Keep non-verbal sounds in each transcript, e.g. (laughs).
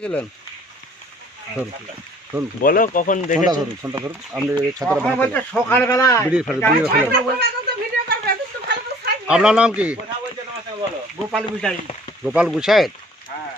গেলেন বলো কখন ফোনটা দেখেছ ফোনটা ধরুন। আপনি ছাত্র সকালবেলা আপনার নাম কি? গোপাল গুসাইত হ্যাঁ।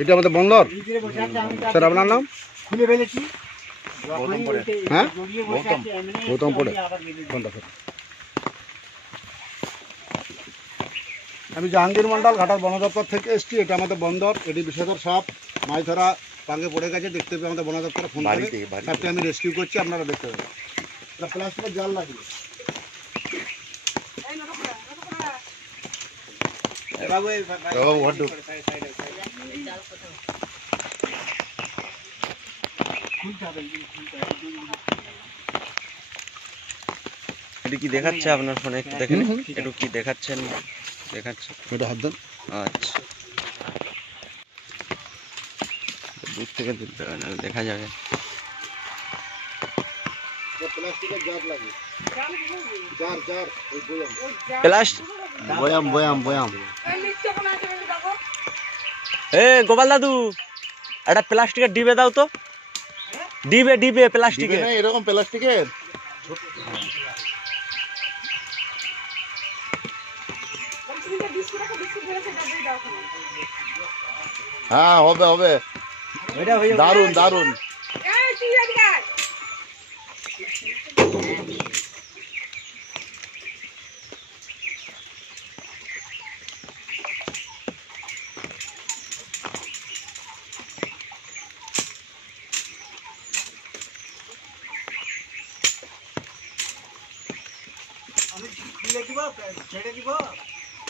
এটা আমাদের বন্দর? স্যার আপনার নাম? খুলে ফেলেছি। হ্যাঁ? জড়িয়ে গৌতম। গৌতম পড়ে। আবার ফোনটা আমি জাহাঙ্গীর মন্ডল ঘাটার বন দপ্তর থেকে এসেছি। এটা আমাদের বন্দর এটি বিষধর সাপ। মাছ ধরা পাঙ্গে পড়ে গেছে দেখতে পেয়ে আমাদের বন দপ্তরে ফোন করে। সাপটি আমি রেস্কিউ করছি আপনারা দেখতে পাবেন। এটা প্লাস্টিকের জাল লাগিয়ে। এই না রকম রকম এ বাবু এই বা- বা- বাবু, ঘর ঢুক। সাইড- সাইডে, সাইডে। খুলতে হবে, এগুলো খুলতে হবে, এগুলো এটা কি দেখাচ্ছে আপনার ফোনে? একটু দেখেন। একটু কি দেখাচ্ছেন? দেখাচ্ছে। এটা হাত দেন। আচ্ছা। দূর থেকে দেখতে হবে না দেখা যাবে। বয়াম বয়াম বয়াম। এ গোপাল দাদু একটা প্লাস্টিকের ডিবে দাও তো। ডিবে ডিবে প্লাস্টিকের। এরকম প্লাস্টিকের? তুমি। যে বিস্কুট রাখো বিস্কুট ধরে সেটা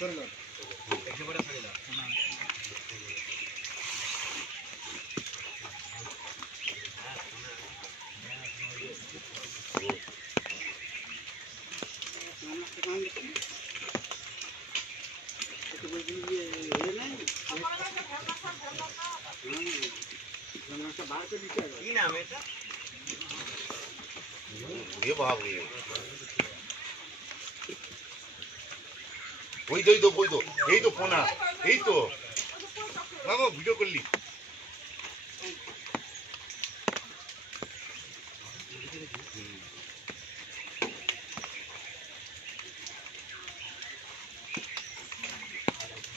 সরে যাও কি নাম এটা? ওই তো ওই তো ওই এই তো ফোনা, এই তো। বাবা ভিডিও করলি।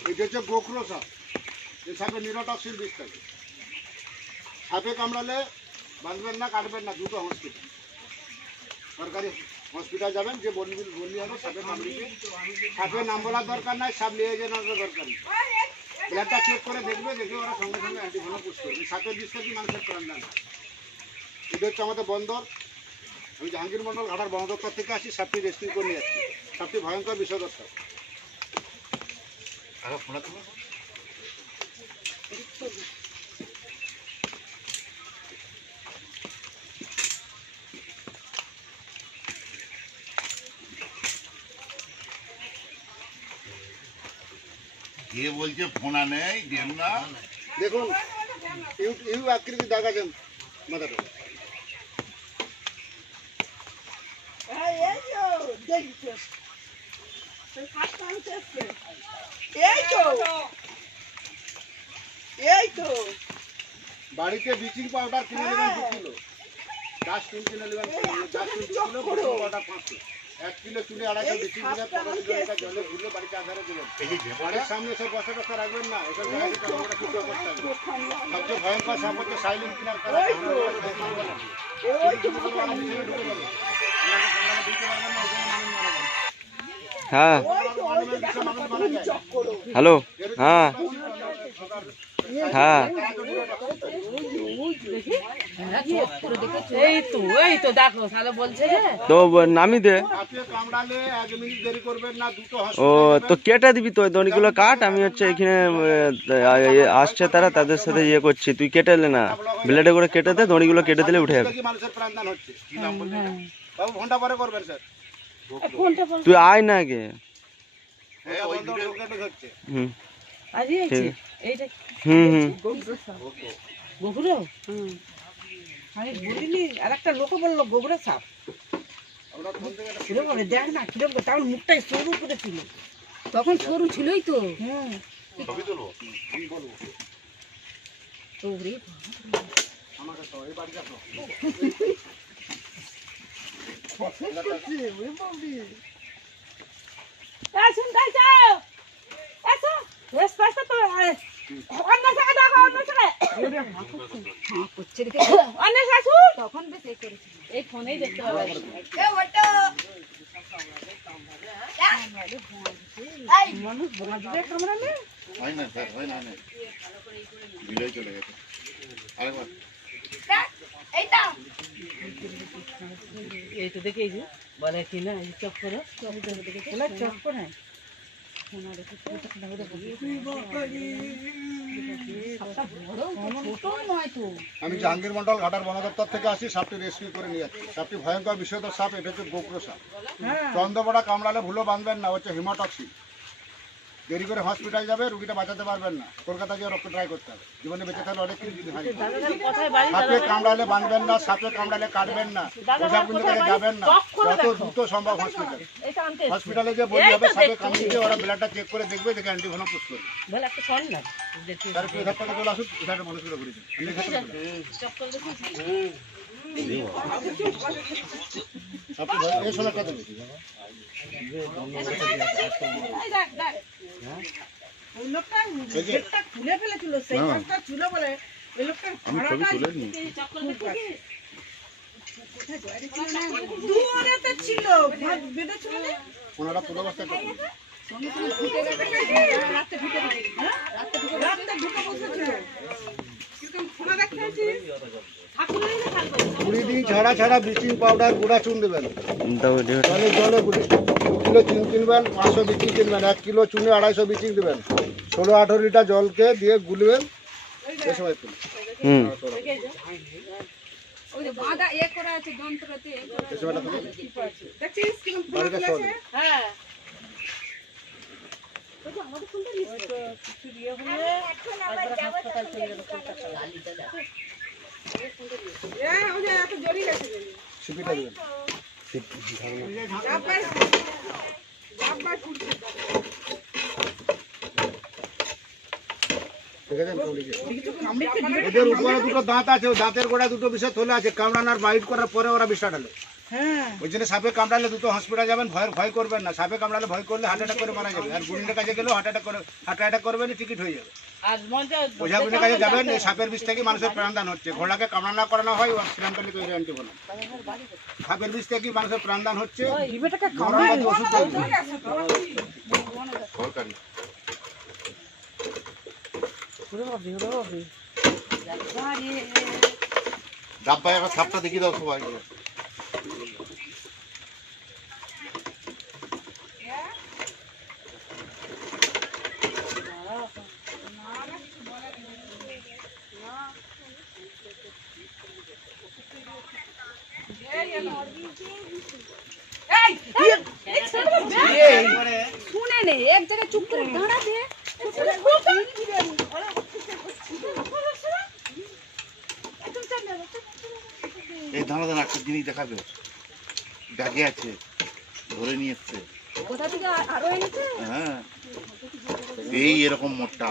এটা হচ্ছে গোখরো সাপ এই সাপে নিরটক্সিন বিষ থাকে। সাপে কামড়ালে বাঁধবেন না, কাটবেন না, দুটো হসপিটাল। সরকারি হসপিটাল যাবেন, যে বলবি বললি হবে কামড়িয়ে সাপে নাম বলার দরকার নাই সাপ নিয়ে যাওয়ার দরকার নেই। ব্লাডটা চেক করে দেখবে, দেখে ওরা সঙ্গে সঙ্গে অ্যান্টিভেনম পুষ করবে। সাপের বিষ মানুষের প্রাণ না এটা হচ্ছে আমাদের বন্দর। আমি জাহাঙ্গীর মন্ডল, ঘাটার বন দপ্তর থেকে আসি, সাপটি রেস্কিউ করে নিয়ে যাচ্ছি সাপটি ভয়ঙ্কর বিষধর সাপ আগে ফোনা কে বলছে ফোনা নেই দেন না দেখুন ইউ ইউ আকৃতি দাগ মাথাটা বাড়িতে ব্লিচিং পাউডার কিনে নেবেন দু কিলো ডাস্টবিন কিনে নেবেন ডাস্টবিন দু কিলো পাউডার পাঁচশো এক কিলো চুলে আড়াইশো পনেরো কিলোমিটার জলে ঘুরলে বাড়িতে আধারে বাড়ির সামনে সব বসা টসা রাখবেন না ওসব জায়গায় কিছু করতে হবে সবচেয়ে ভয়ঙ্কর সাপ হচ্ছে সাইলেন্ট কিনার হ্যাঁ। হ্যালো হ্যাঁ। হ্যাঁ। এই তো এই তো দেখো তাহলে বলছে তো নামি দে। ও তো কেটে দিবি তো দড়িগুলো কাট আমি হচ্ছে এখানে আসছে তারা তাদের সাথে ইয়ে করছি। তুই কেটে নে না। ব্লেডে করে কেটে দে দড়িগুলো কেটে দিলে উঠে যাবে। তুই আয় না আগে। হ্যাঁ হুম। ঠিক। এইটা হুম হুম। গোবরে আমি বলিনি আর একটা লোক বলল গোবরে সাপ। কিরম করে দেখ না কিরম করে তার মুখটাই সরু করে ছিল তখন সরু ছিলই তো। হুম ছবি তুলবো? ওরে আসুন (laughs) তাই যাও এসো বেশ পাশে তো অন্য জায়গায় দেখো অন্য জায়গায় করছে অন্য আসুন তখন বেশ এই করেছিল এই ফোনেই দেখতে পাবে মানুষ বোনা দিবে কামড়ালে হয় না স্যার হয় না না বিলয় চলে গেছে আরেকবার এই তো দেখে যে বলে কি না এই চপ করো চপ করে নয় তো আমি জাহাঙ্গীর মন্ডল ঘাটার বন দপ্তর থেকে আসি সাপটি রেস্কিউ করে নিয়ে যাচ্ছি। সাপটি ভয়ঙ্কর বিষয়ত সাপ এটা হচ্ছে গোপ্র সাপ। চন্দ্রপড়া কামড়ালে ভুলো বাঁধবেন না হচ্ছে হিমাটক্সি দেরি করে হসপিটাল যাবে রুগীটা বাঁচাতে পারবেন না। কলকাতা গিয়ে রক্ত ট্রাই করতে হবে। জীবনে বেঁচে থাকলে অনেক কিছু সাপে কামড়ালে বাঁধবেন না সাপে কামড়ালে কাটবেন না কিন্তু যাবেন না। যত দ্রুত সম্ভব হসপিটাল হসপিটালে যে বলি হবে সাপে কামড়িয়ে ওরা ব্লাডটা চেক করে দেখবে দেখে অ্যান্টিভেনম পুশ করবে। তার একটু থেকে চলে আসুন মানুষগুলো ঘুরে যান এই দেবে। ওই লোকটা গেটটা খুলে ফেলেছিল সেই। কাজটা ছিল বলে ওই লোকটার আমি ভাড়াটা ছিল ভাত বেঁধেছিল না? ওনারা তুলে বসতে রাতে ঢুকে হ্যাঁ? রাতে ঢুকে বসেছিল কুড়ি দিন ছাড়া ছাড়া ব্লিচিং পাউডার গুঁড়া চুন দেবেন। জলে জলে গুলি। কিলো চুন কিনবেন পাঁচশো বিচিং কিনবেন এক কিলো চুনে আড়াইশো বিচিং দেবেন। ষোলো আঠেরো লিটার জলকে দিয়ে গুলবেন। এই সময় হুম। ওদের উপরে দুটো দাঁত আছে দাঁতের গোড়া দুটো বিষয় তোলে আছে কামড়ানোর বাইট করার পরে ওরা বিষটা ঢালে হ্যাঁ ওই জন্য সাপে কামড়ালে দুটো হসপিটাল যাবেন ভয়ের ভয় করবেন না। সাপে কামড়ালে ভয় করলে হার্ট অ্যাটাক করে মারা যাবে। আর গুন্ডের কাছে গেলেও হার্ট অ্যাটাক করে হার্ট অ্যাটাক করবেন টিকিট হয়ে যাবে। ওঝা গুন্ডের কাছে যাবেন এই সাপের বিষ থেকে মানুষের প্রাণদান হচ্ছে। ঘোড়াকে কামড়ানো করানো হয় শ্রীরামকালী তৈরি অ্যান্টিবনাম সাপের বিষ থেকে মানুষের প্রাণদান হচ্ছে। ওষুধ সরকারি। ডাব্বায় একবার সাপটা দেখিয়ে দাও সবাই শুনে নে এক জায়গায় চুপ করে দাঁড়া দে এই দাঁড়া দাঁড়া একটা জিনিস দেখাবে ব্যাগে আছে ধরে নিয়ে এসছে কোথা থেকে আরও এনেছে হ্যাঁ এই এরকম মোটা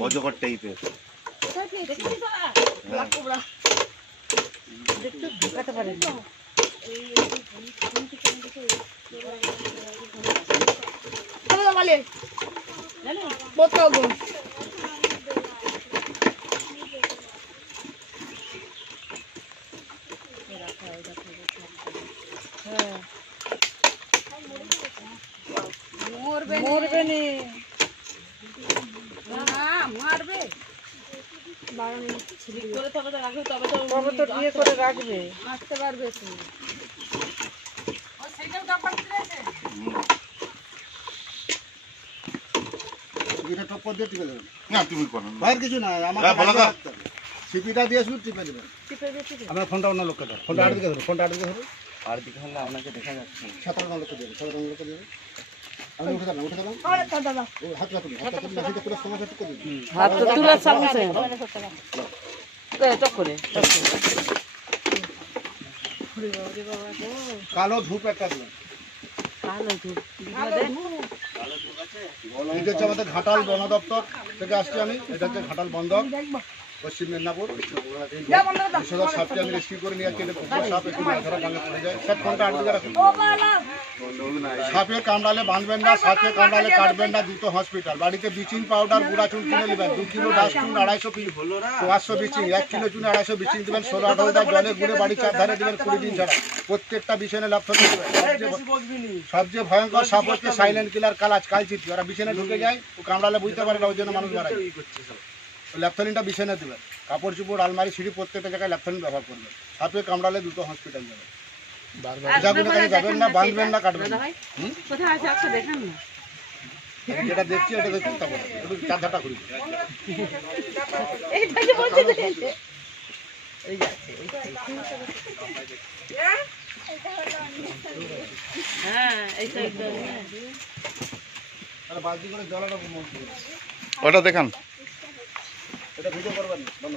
অজগর টাইপের কোথা থেকে দেখছিস বাবা? হ্যাঁ দেখতে ঢোকাতে পারে না চলো না বলে মরবে নি। স্লিপ করে তবে তো রাখবে তবে তো তবে তো বিয়ে করে রাখবে। আসতে পারবে হ্যাঁ। সিপিটা দিয়ে শুধু টিপে দেবেন। আপনার ফোনটা অন্য লোককে ধরো। ফোনটা আট দিকে ধরো ফোনটা আট দিকে ধরো। আর দিকে হলে আপনাকে দেখা যাচ্ছে। সাতান্ন লোককে দেবে সাতান্ন লোককে দেবে চামচে। কালো ধূপ একটা দেবেন কালো ধূপ। এটা হচ্ছে আমাদের ঘাটাল বন দপ্তর থেকে আসছি আমি। এটা হচ্ছে ঘাটাল বন্দর পশ্চিম মেদিনীপুর। বিশ্বদর সাপটি আমি রেস্কিউ করে নিয়ে এটা সাপ একটু মাছ ধরা পড়ে যায়। স্যার ফোনটা আট রাখুন সাপে কামড়ালে বাঁধবেন না সাপে কামড়ালে কাটবেন না দুটো হসপিটাল বাড়িতে ব্লিচিং পাউডার গুঁড়া চুন কিনে নেবেন। দু কিলো ডাস্ট চুন আড়াইশো পাঁচশো ব্লিচিং এক কিলো চুন আড়াইশো ব্লিচিং দেবেন। ষোলো আঠারো জলে গুঁড়ে বাড়ি চার ধারে দেবেন কুড়ি দিন ছাড়া। প্রত্যেকটা বিছানে দেবেন সবচেয়ে- ভয়ঙ্কর সাপ হচ্ছে সাইলেন্ট কিলার কালাচ কালচিত ওরা বিছানে ঢুকে যায় ও কামড়ালে বুঝতে পারে না ওই জন্য মানুষ মারা ল্যাপথলিনটা বিছানে দেবেন কাপড় চুপড় আলমারি সিঁড়ি প্রত্যেকটা জায়গায় ল্যাপথলিন ব্যবহার করবেন সাপে কামড়ালে দুটো হসপিটাল যাবেন যাবেন না বাঁধবেন না কাটবেন আচ্ছা দেখান না। যেটা দেখছি এটা দেখুন তারপরে একটু চার ধাটা করি এইটাকে বলছি যে। হ্যাঁ এইটা একদম। তাহলে বালতি করে জল একটা ওটা দেখান। এটা ভিডিও করবেন বন্ধ।